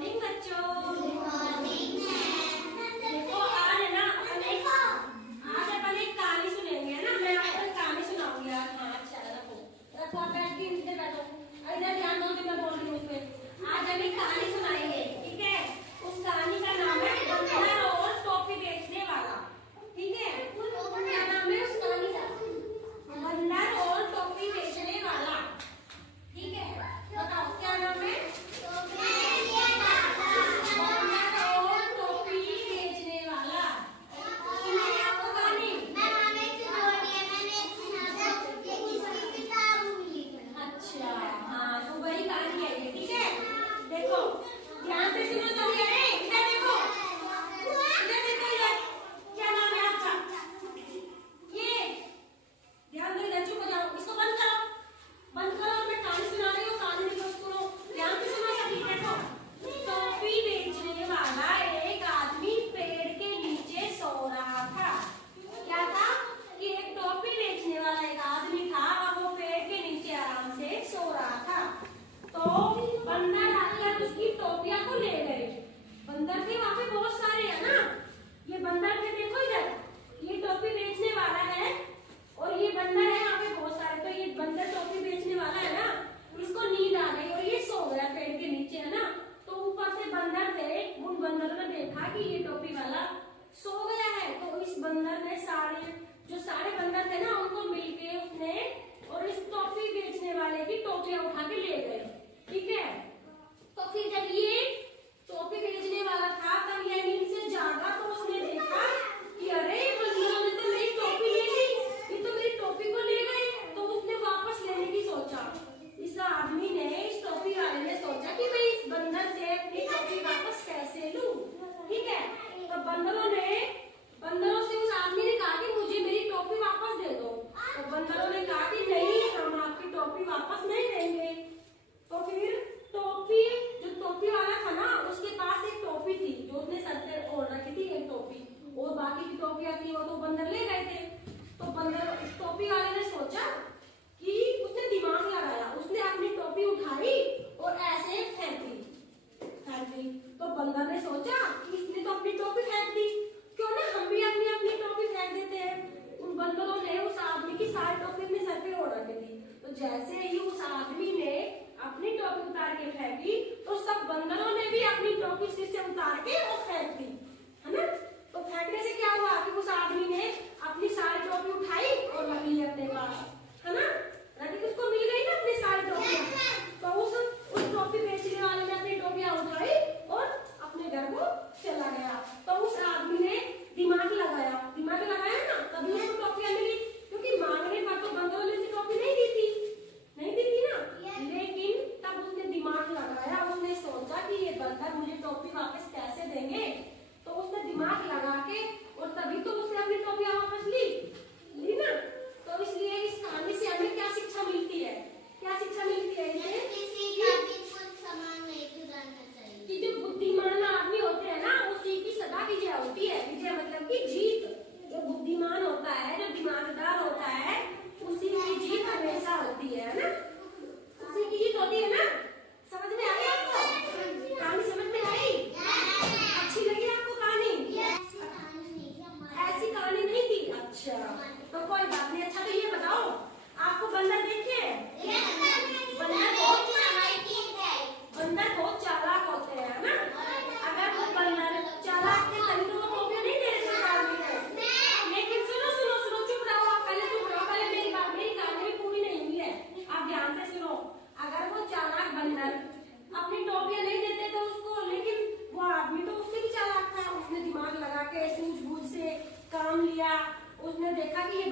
Morning बच्चों। Good morning ma'am. देखो आज अपन एक कहानी सुनेंगे है ना। मैं आपको एक कहानी सुनाऊंगी आज। हाँ अच्छा रखो आप बैठ के इधर बैठो। इधर ध्यान दो कि मैं बोल रही हूँ उसमें। आज हम एक कहानी सुनाएंगे, ठीक है। उस कहानी का नाम है बंदर और टोपी बेचने वाला, ठीक है। क्या नाम है उस कहानी का? बंदर और टोपी बेचने वाला, ठीक है। बताओ क्या नाम है? बंदर थे वहां पे बहुत सारे है ना। ये बंदर थे, देखो इधर, ये टोपी बेचने वाला है और ये बंदर है यहाँ पे बहुत सारे। तो ये बंदर टोपी बेचने वाला है ना, इसको नींद आ गई और ये सो गया पेड़ के नीचे, है ना। तो ऊपर से बंदर थे, उन बंदरों ने देखा कि ये टोपी वाला सो गया है। तो इस बंदर ने सारे बंदर थे ना, उनको मिलके उसने और इस टोपी बेचने वाले की टोपियां उठा के ले गए, ठीक है। तो फिर जब ये टोपी बेचने वाला था तब ये नींद से जागा तो उसने देखा कि अरे बंदरों ने तो मेरी टोपी ले ली, ये तो मेरी टोपी को ले गए। तो उसने वापस लेने की सोचा। इस आदमी ने, इस टोपी वाले ने सोचा कि मैं इस बंदर से अपनी टोपी वापस कैसे लूं, ठीक है। तो बंदरों से उस आदमी ने कहा कि मुझे मेरी टोपी वापस दे दो। तो बंदरों ने कहा कि नहीं, हम आपकी टोपी वापस नहीं देंगे। तो फिर जो टोपी वाला था ना, उसके पास एक टोपी थी जो उसने सर पे ओढ़ रखी थी, एक टोपी, और बाकी की टोपियां थी वो तो बंदर ले गए थे। तो बंदर टोपी वाले ने सोचा कि उसने दिमाग लगाया, उसने अपनी टोपी उठाई और ऐसे फेंक दी। तो बंदर ने सोचा कि इसने तो अपनी टोपी फेंक दी, क्यों ना हम भी अपनी अपनी टोपी फेंक देते हैं। उन बंदरों ने उस आदमी की सारी टोपी अपने सर पे ओढ़ रखी थी। तो जैसे ही उस आदमी ने अपनी टोपी उतार के फेंकी तो सब बंदरों ने भी अपनी टोपी सिर से उतार के और फेंक दी, है ना। तो फेंकने से क्या हुआ कि उस आदमी ने अपनी सारी टोपी उठाई और रख ली अपने पास, है ना। रखी, उसको मिल गई ना अपनी सारी टोपियां। तो उस टोपी बेचने वाले ने अपनी टोपियां उठाई और अपने घर को चला गया। तो उस आदमी ने दिमाग लगाया ना, तभी उसको टोपियां मिली, क्योंकि मांगने पर तो बंदरों ने टोपी नहीं दी थी ना। लेकिन तब उसने दिमाग लगाया, उसने सोचा कि ये बंदर मुझे टोपी वापस कैसे देंगे। तो उसने दिमाग लगा के और तभी तो उसने अपनी टोपी वापस ली ना। तो इसलिए इस कहानी से हमें क्या शिक्षा मिलती है? क्या शिक्षा मिलती है इससे? कि जो बुद्धिमान आदमी होते हैं ना, उसी की सदा विजय होती है। विजय मतलब की जीत। जो बुद्धिमान होता है, जो दिमागदार होता है, उसी की जीत हमेशा होती है ना। उसी की जीत होती है ना। समझ में आई आपको? कहानी समझ में आई? अच्छी लगी आपको कहानी? ऐसी कहानी नहीं थी? अच्छा, तो कोई बात नहीं। अच्छा तो ये बताओ, आपको बंदर देखे? बंदर बहुत चालाक होते हैं ना। अगर वो बंदर चालाक थे तभी तो वो टोपियां नहीं दे रहे आदमी को। लेकिन सुनो, चुप रहो आप, पहले मेरी कहानी भी पूरी नहीं हुई है, आप ध्यान से सुनो। अगर वो चालाक बंदर अपनी टोपियां नहीं देते तो उसको, लेकिन वो आदमी तो उससे भी चालाक था। उसने दिमाग लगा के सूझबूझ से काम लिया। उसने देखा कि ये